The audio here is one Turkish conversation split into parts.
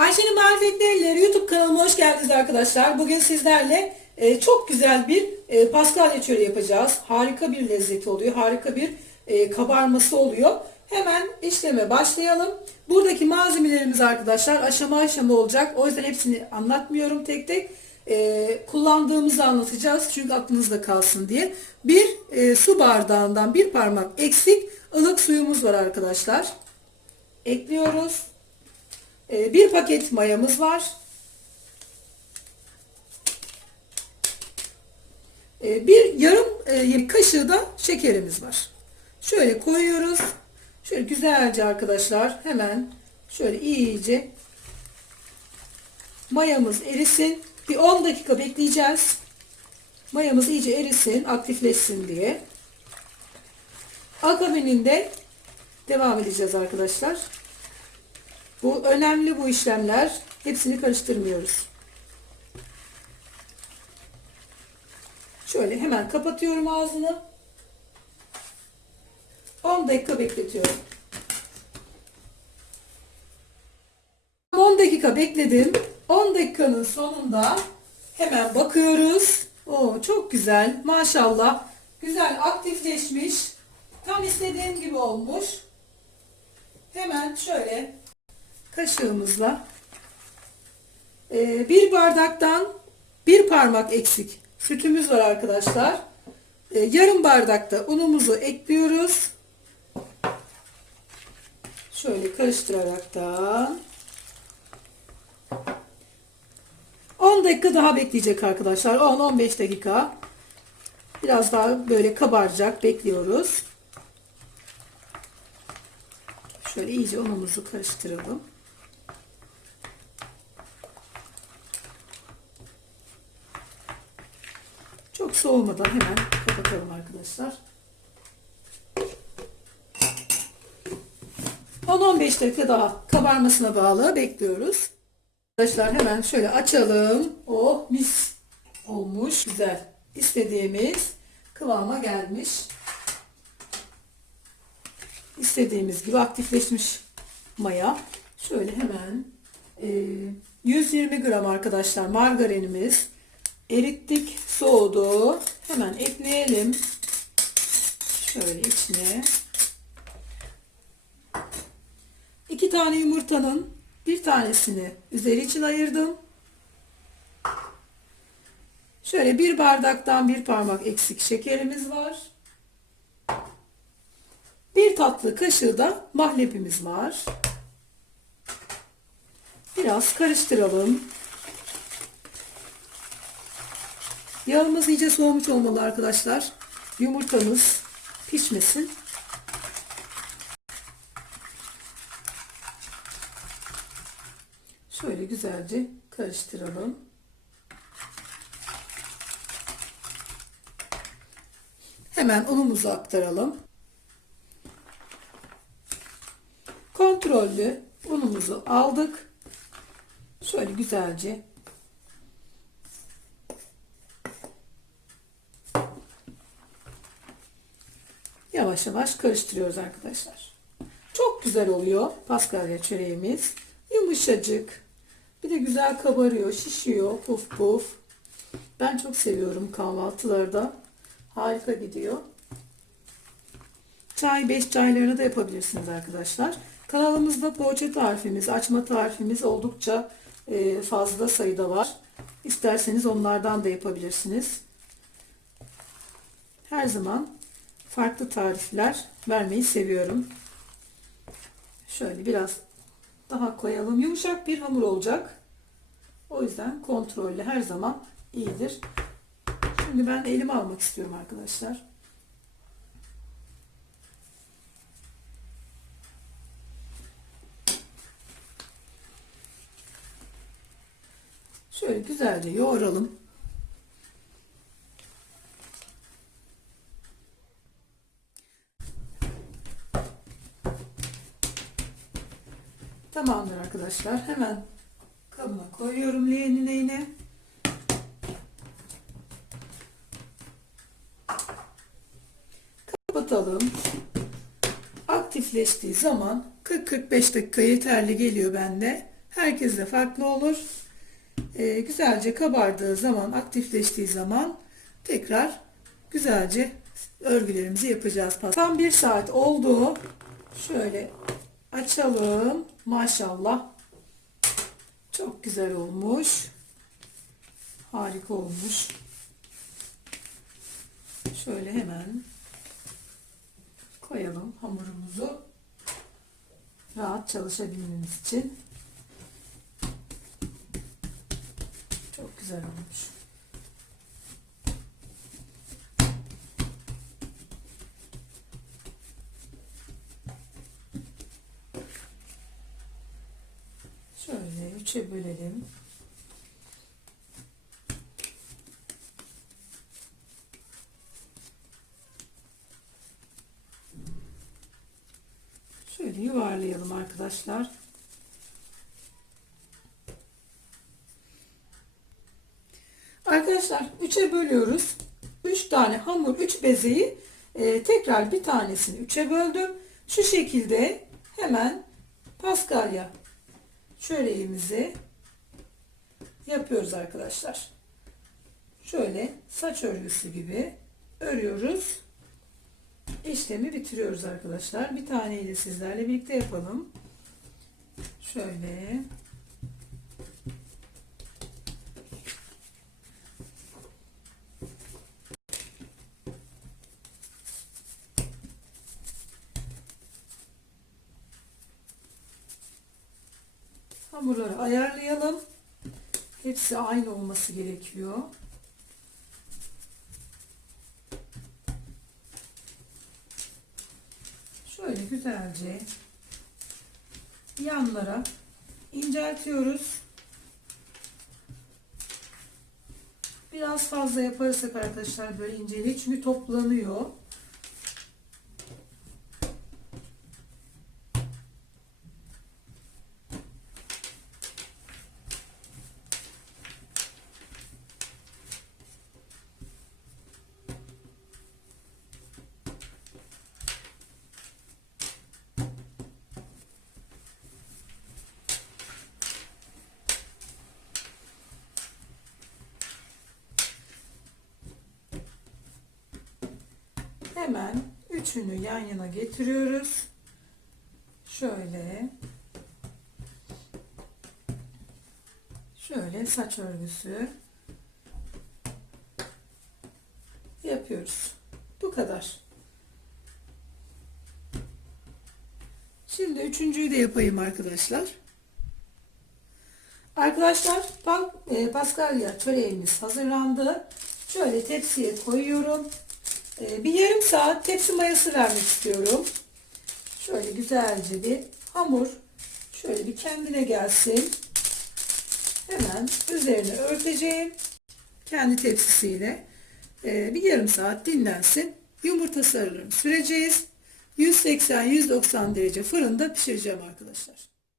Ayşe'nin Marifetleriyle YouTube kanalıma hoş geldiniz arkadaşlar. Bugün sizlerle e, çok güzel bir e, paskalya çöreği yapacağız. Harika bir lezzeti oluyor. Harika bir e, kabarması oluyor. Hemen işleme başlayalım. Buradaki malzemelerimiz arkadaşlar aşama aşama olacak. O yüzden hepsini anlatmıyorum tek tek. E, kullandığımızı anlatacağız. Çünkü aklınızda kalsın diye. Bir e, su bardağından bir parmak eksik ılık suyumuz var arkadaşlar. Ekliyoruz. Ee, bir paket mayamız var. Ee, bir yarım e, kaşığı da şekerimiz var. Şöyle koyuyoruz. Şöyle güzelce arkadaşlar hemen şöyle iyice mayamız erisin. Bir 10 dakika bekleyeceğiz. Mayamız iyice erisin, aktifleşsin diye. Akabininde devam edeceğiz arkadaşlar. Bu önemli bu işlemler. Hepsini karıştırmıyoruz. Şöyle hemen kapatıyorum ağzını. 10 dakika bekletiyorum. 10 dakika bekledim. 10 dakikanın sonunda hemen bakıyoruz. Oo çok güzel. Maşallah. Güzel aktifleşmiş. Tam istediğim gibi olmuş. Hemen şöyle kaşığımızla e, bir bardaktan bir parmak eksik sütümüz var arkadaşlar. E, yarım bardakta unumuzu ekliyoruz. Şöyle karıştıraraktan 10 dakika daha bekleyecek arkadaşlar. 10-15 dakika. Biraz daha böyle kabaracak. Bekliyoruz. Şöyle iyice unumuzu karıştıralım. Çok soğumadan hemen kapatalım arkadaşlar. 10-15 dakika daha kabarmasına bağlı bekliyoruz. Arkadaşlar hemen şöyle açalım. Oh mis olmuş. Güzel. İstediğimiz kıvama gelmiş. İstediğimiz gibi aktifleşmiş maya. Şöyle hemen e, 120 gram arkadaşlar margarinimiz erittik soğudu. Hemen ekleyelim. Şöyle içine. İki tane yumurtanın bir tanesini üzeri için ayırdım. Şöyle bir bardaktan bir parmak eksik şekerimiz var. Bir tatlı kaşığı da mahlebimiz var. Biraz karıştıralım Yağımız iyice soğumuş olmalı arkadaşlar. Yumurtamız pişmesin. Şöyle güzelce karıştıralım. Hemen unumuzu aktaralım. Kontrollü unumuzu aldık. Şöyle güzelce yavaş yavaş karıştırıyoruz arkadaşlar. Çok güzel oluyor paskalya çöreğimiz. Yumuşacık. Bir de güzel kabarıyor, şişiyor, puf puf. Ben çok seviyorum kahvaltılarda. Harika gidiyor. Çay, beş çaylarını da yapabilirsiniz arkadaşlar. Kanalımızda poğaça tarifimiz, açma tarifimiz oldukça e, fazla sayıda var. İsterseniz onlardan da yapabilirsiniz. Her zaman farklı tarifler vermeyi seviyorum. Şöyle biraz daha koyalım. Yumuşak bir hamur olacak. O yüzden kontrollü her zaman iyidir. Şimdi ben elime almak istiyorum arkadaşlar. Şöyle güzelce yoğuralım. Tamamdır arkadaşlar. Hemen kabıma koyuyorum leğenin leğene. Kapatalım. Aktifleştiği zaman 40-45 dakika yeterli geliyor bende. Herkes de farklı olur. Ee, güzelce kabardığı zaman, aktifleştiği zaman tekrar güzelce örgülerimizi yapacağız. Tam bir saat oldu. Şöyle açalım. Maşallah. Çok güzel olmuş. Harika olmuş. Şöyle hemen koyalım hamurumuzu. Rahat çalışabilmemiz için. Çok güzel olmuş. Şöyle üçe bölelim. Şöyle yuvarlayalım arkadaşlar. Arkadaşlar 3'e bölüyoruz. 3 tane hamur 3 bezeyi e, tekrar bir tanesini 3'e böldüm. Şu şekilde hemen paskalya çöreğimizi yapıyoruz arkadaşlar. Şöyle saç örgüsü gibi örüyoruz. İşlemi bitiriyoruz arkadaşlar. Bir taneyi de sizlerle birlikte yapalım. Şöyle. Hamurları ayarlayalım. Hepsi aynı olması gerekiyor. Şöyle güzelce yanlara inceltiyoruz. Biraz fazla yaparsak arkadaşlar böyle inceliği çünkü toplanıyor. Hemen üçünü yan yana getiriyoruz. Şöyle. Şöyle saç örgüsü yapıyoruz. Bu kadar. Şimdi üçüncüyü de yapayım arkadaşlar. Arkadaşlar e, paskalya çöreğimiz hazırlandı. Şöyle tepsiye koyuyorum. Ee, bir yarım saat tepsi mayası vermek istiyorum. Şöyle güzelce bir hamur şöyle bir kendine gelsin. Hemen üzerine örteceğim. Kendi tepsisiyle. Ee, bir yarım saat dinlensin. Yumurta sarılarını süreceğiz. 180-190 derece fırında pişireceğim arkadaşlar.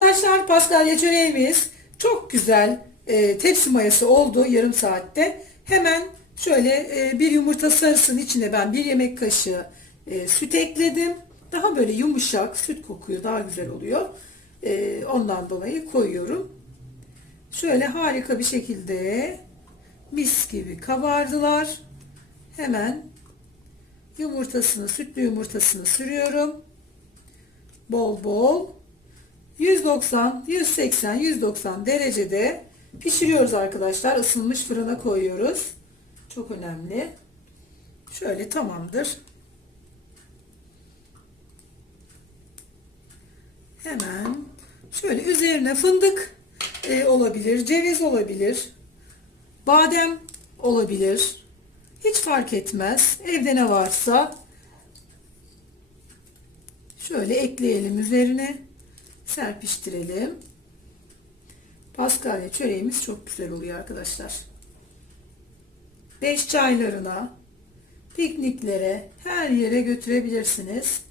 Arkadaşlar paskalya çöreğimiz çok güzel e, tepsi mayası oldu yarım saatte. Hemen Şöyle e, bir yumurta sarısının içine ben bir yemek kaşığı e, süt ekledim. Daha böyle yumuşak süt kokuyor daha güzel oluyor. E, ondan dolayı koyuyorum. Şöyle harika bir şekilde mis gibi kabardılar. Hemen yumurtasını sütlü yumurtasını sürüyorum. Bol bol 190 180 190 derecede pişiriyoruz arkadaşlar. Isınmış fırına koyuyoruz. Çok önemli. Şöyle tamamdır. Hemen şöyle üzerine fındık e, olabilir, ceviz olabilir, badem olabilir. Hiç fark etmez. Evde ne varsa şöyle ekleyelim üzerine. Serpiştirelim. Paskalya çöreğimiz çok güzel oluyor arkadaşlar beş çaylarına, pikniklere, her yere götürebilirsiniz.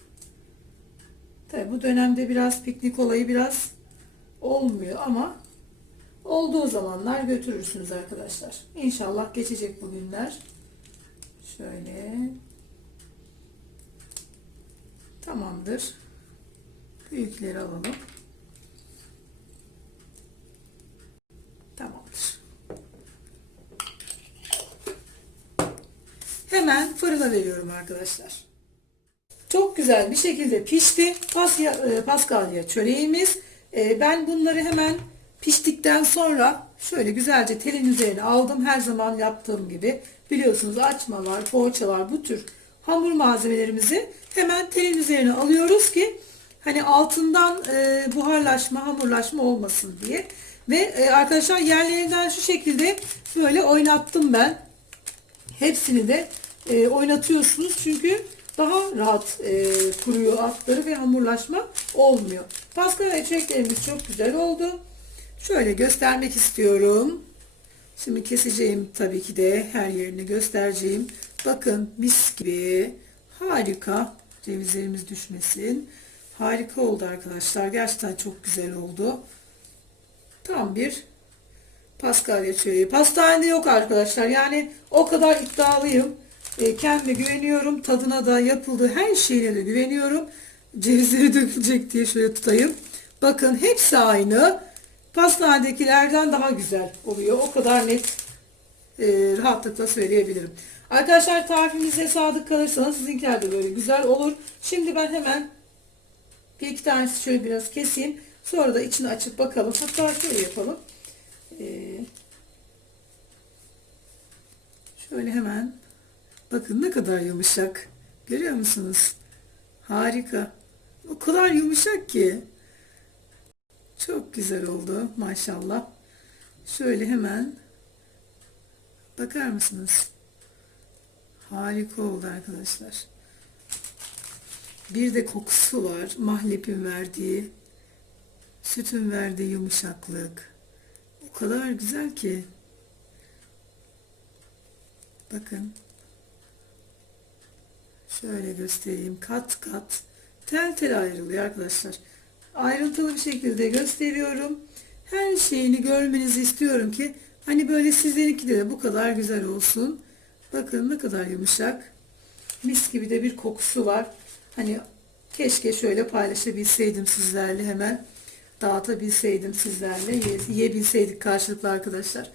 Tabi bu dönemde biraz piknik olayı biraz olmuyor ama olduğu zamanlar götürürsünüz arkadaşlar. İnşallah geçecek bu günler. Şöyle. Tamamdır. Büyükleri alalım. Hemen fırına veriyorum arkadaşlar. Çok güzel bir şekilde pişti. Pasya, e, paskalya çöreğimiz. E, ben bunları hemen piştikten sonra şöyle güzelce telin üzerine aldım. Her zaman yaptığım gibi. Biliyorsunuz açmalar, poğaçalar bu tür hamur malzemelerimizi hemen telin üzerine alıyoruz ki hani altından e, buharlaşma, hamurlaşma olmasın diye. Ve e, arkadaşlar yerlerinden şu şekilde böyle oynattım ben. Hepsini de e, oynatıyorsunuz çünkü daha rahat e, kuruyor altları ve hamurlaşma olmuyor. Paskalya çöreklerimiz çok güzel oldu. Şöyle göstermek istiyorum. Şimdi keseceğim tabii ki de her yerini göstereceğim. Bakın mis gibi harika cevizlerimiz düşmesin. Harika oldu arkadaşlar. Gerçekten çok güzel oldu. Tam bir Paskalya çöreği. Pastanede yok arkadaşlar. Yani o kadar iddialıyım. E, kendime güveniyorum. Tadına da yapıldığı her şeyine de güveniyorum. Cevizleri dökülecek diye şöyle tutayım. Bakın hepsi aynı. Pastanedekilerden daha güzel oluyor. O kadar net e, rahatlıkla söyleyebilirim. Arkadaşlar tarifimize sadık kalırsanız sizinkiler de böyle güzel olur. Şimdi ben hemen bir iki tanesi şöyle biraz keseyim. Sonra da içini açıp bakalım. Hatta şöyle yapalım. Ee, şöyle hemen bakın ne kadar yumuşak. Görüyor musunuz? Harika. O kadar yumuşak ki. Çok güzel oldu maşallah. Şöyle hemen bakar mısınız? Harika oldu arkadaşlar. Bir de kokusu var. Mahlepin verdiği, sütün verdiği yumuşaklık. O kadar güzel ki. Bakın. Şöyle göstereyim. Kat kat. Tel tel ayrılıyor arkadaşlar. Ayrıntılı bir şekilde gösteriyorum. Her şeyini görmenizi istiyorum ki hani böyle sizlerinki de bu kadar güzel olsun. Bakın ne kadar yumuşak. Mis gibi de bir kokusu var. Hani keşke şöyle paylaşabilseydim sizlerle hemen dağıtabilseydim sizlerle yiyebilseydik karşılıklı arkadaşlar.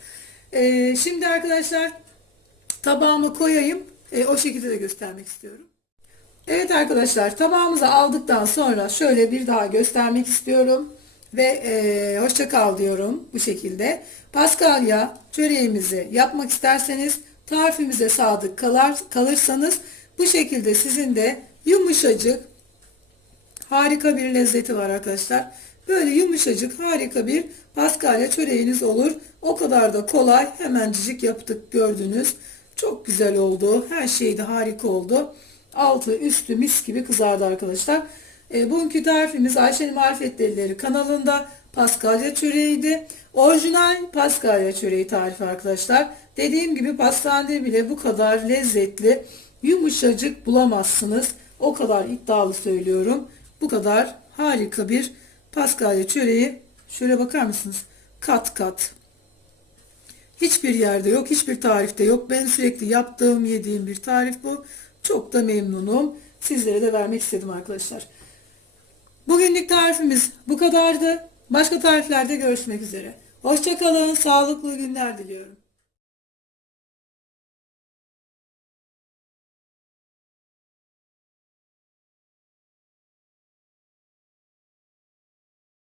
Ee, şimdi arkadaşlar tabağıma koyayım. Ee, o şekilde de göstermek istiyorum. Evet arkadaşlar tabağımıza aldıktan sonra şöyle bir daha göstermek istiyorum. Ve e, hoşça kal diyorum bu şekilde. Paskalya çöreğimizi yapmak isterseniz tarifimize sadık kalar, kalırsanız bu şekilde sizin de yumuşacık harika bir lezzeti var arkadaşlar. Böyle yumuşacık harika bir paskalya çöreğiniz olur. O kadar da kolay hemencik yaptık gördünüz. Çok güzel oldu. Her şey de harika oldu. Altı üstü mis gibi kızardı arkadaşlar. E, bugünkü tarifimiz Ayşe'nin Marifetlerileri kanalında paskalya çöreğiydi. Orijinal paskalya çöreği tarifi arkadaşlar. Dediğim gibi pastanede bile bu kadar lezzetli, yumuşacık bulamazsınız. O kadar iddialı söylüyorum. Bu kadar harika bir paskalya çöreği. Şöyle bakar mısınız? Kat kat. Hiçbir yerde yok, hiçbir tarifte yok. Ben sürekli yaptığım, yediğim bir tarif bu. Çok da memnunum. Sizlere de vermek istedim arkadaşlar. Bugünlük tarifimiz bu kadardı. Başka tariflerde görüşmek üzere. Hoşçakalın, sağlıklı günler diliyorum.